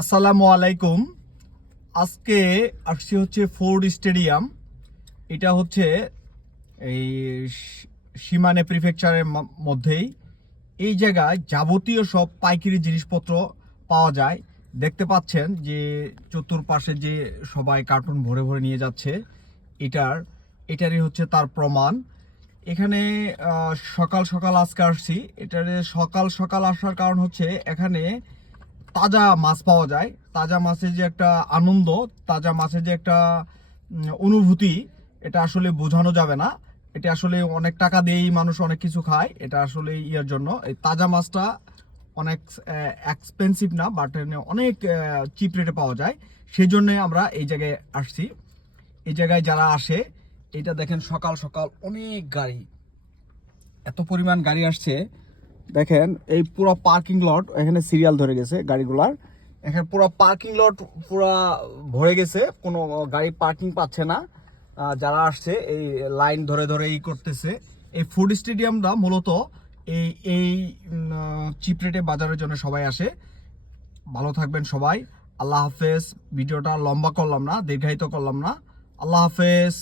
আসসালামু আলাইকুম। আজকে আসছি হচ্ছে ফোর্ড স্টেডিয়াম। এটা হচ্ছে এই সীমানে প্রিফেকচারের মধ্যেই। এই জায়গায় যাবতীয় সব পাইকারি জিনিসপত্র পাওয়া যায়। দেখতে পাচ্ছেন যে চতুর্পাশে যে সবাই কার্টুন ভরে ভরে নিয়ে যাচ্ছে, এটারই হচ্ছে তার প্রমাণ। এখানে সকাল সকাল আজকে আসছি। এটারে সকাল সকাল আসার কারণ হচ্ছে এখানে তাজা মাছ পাওয়া যায়। তাজা মাছের যে একটা আনন্দ, তাজা মাছের যে একটা অনুভূতি, এটা আসলে বোঝানো যাবে না। এটা আসলে অনেক টাকা দিয়েই মানুষ অনেক কিছু খায়। এটা আসলে ইয়ার জন্য এই তাজা মাছটা অনেক এক্সপেন্সিভ না, বাট অনেক চিপ রেটে পাওয়া যায়। সেই জন্যে আমরা এই জায়গায় আসছি। এই জায়গায় যারা আসে, এটা দেখেন সকাল সকাল অনেক গাড়ি, এত পরিমাণ গাড়ি আসছে। দেখেন এই পুরো পার্কিং লট, এখানে সিরিয়াল ধরে গেছে গাড়িগুলার। এখানে পুরো পার্কিং লট পুরো ভরে গেছে, কোনো গাড়ি পার্কিং পাচ্ছে না। যারা আসছে এই লাইন ধরে ধরে করতেছে। এই ফুড স্টেডিয়ামটা মূলত এই এই চিপ রেটে বাজারের জন্য সবাই আসে। ভালো থাকবেন সবাই। আল্লাহ হাফেজ। ভিডিওটা লম্বা করলাম না, দীর্ঘায়িত করলাম না। আল্লাহ হাফেজ।